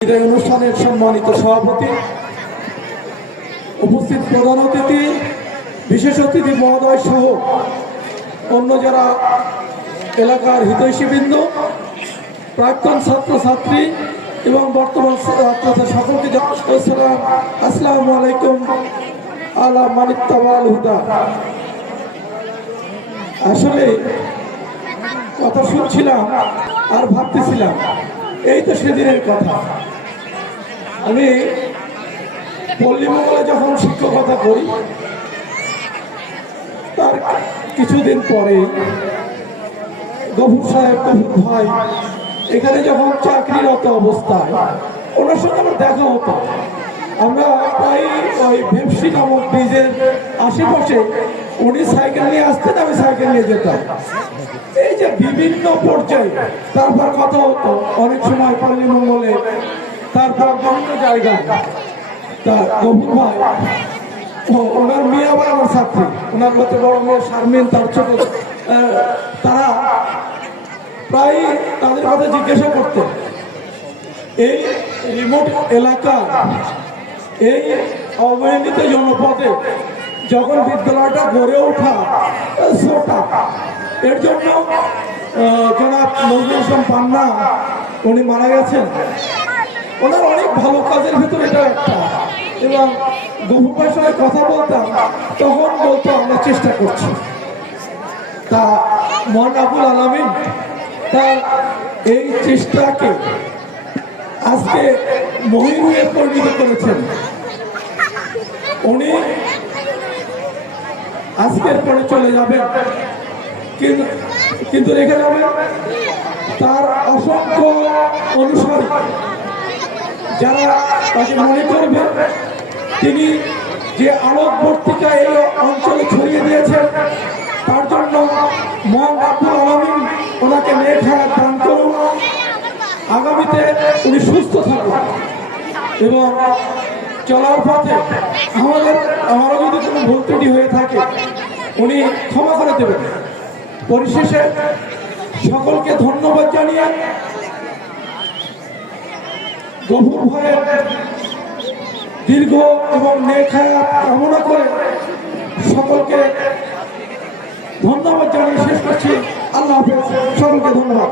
এই অনুষ্ঠানের সম্মানিত সভাপতি, উপস্থিত প্রধান অতিথি, বিশেষ অতিথি মহোদয় সহ অন্য যারা এলাকার হিতৈষীবৃন্দ, প্রাক্তন ছাত্রছাত্রী এবং বর্তমান সকলকে আসসালামু আলাইকুম আলা মানিত্তাবাল হুদা। আসলে কথা শুনছিলাম আর ভাবতেছিলাম, এই তো সেদিনের কথা। আমি পল্লীমঙ্গলে যখন শিক্ষকতা করি, তার কিছুদিন পরে গফুর সাহেব, গফুর ভাই এখানে যখন চাকরিরত অবস্থায় ওনার সঙ্গে আমার দেখা হতো। আমরা প্রায় ওই ভেপসি নামক ব্রিজের আশেপাশে উনি সাইকেল নিয়ে আসতেন, আমি সাইকেল নিয়ে যেতাম। এই যে বিভিন্ন পর্যায়ে তারপর কথা হতো, অনেক সময় পল্লীমঙ্গলে, তারপর বিভিন্ন জায়গায়। তা গফুর ভাই, ওনার মেয়ে আবার আমার ছাত্রী, ওনার মধ্যে বড় মেয়ে শারমিন, তার ছোট, তারা প্রায় তাদের কথা জিজ্ঞাসা করতেন। এই রিমোট এলাকা, এই অবহেলিত জনপদে যখন বিদ্যালয়টা গড়ে ওঠা ছোটা, এর জন্য জনাব নজরুল ইসলাম পান্না উনি মারা গেছেন। ওনার অনেক ভালো কাজের ভিতরে এটা একটা। এবং গফুর ভাইয়ের সঙ্গে কথা বলতাম, তখন বলতো আমরা চেষ্টা করছি। তা মহান আবুল আলামিন তার এই চেষ্টাকে আজকে মহিরুহে পরিণত করেছেন। উনি আজকের পরে চলে যাবেন, কিন্তু রেখে যাবেন তার অসংখ্য অনুসারী, যারা তাকে মনে করবে তিনি যে আলোকবর্তিকা এই অঞ্চলে ছড়িয়ে দিয়েছেন, তার জন্য মহান আব্দুল আলামিন ওনাকে নেক হায়াত দান করুন। আগামীতে উনি সুস্থ থাকুন এবং চলার পথে আমারও যদি কোনো ভুল ত্রুটি হয়ে থাকে উনি ক্ষমা করে দেবেন। পরিশেষে সকলকে ধন্যবাদ জানিয়ে গফুর ভাইয়ের দীর্ঘ এবং নেক হায়াত কামনা করে সকলকে ধন্যবাদ জানিয়ে শেষ করছি। আল্লাহ হাফেজ, সকলকে ধন্যবাদ।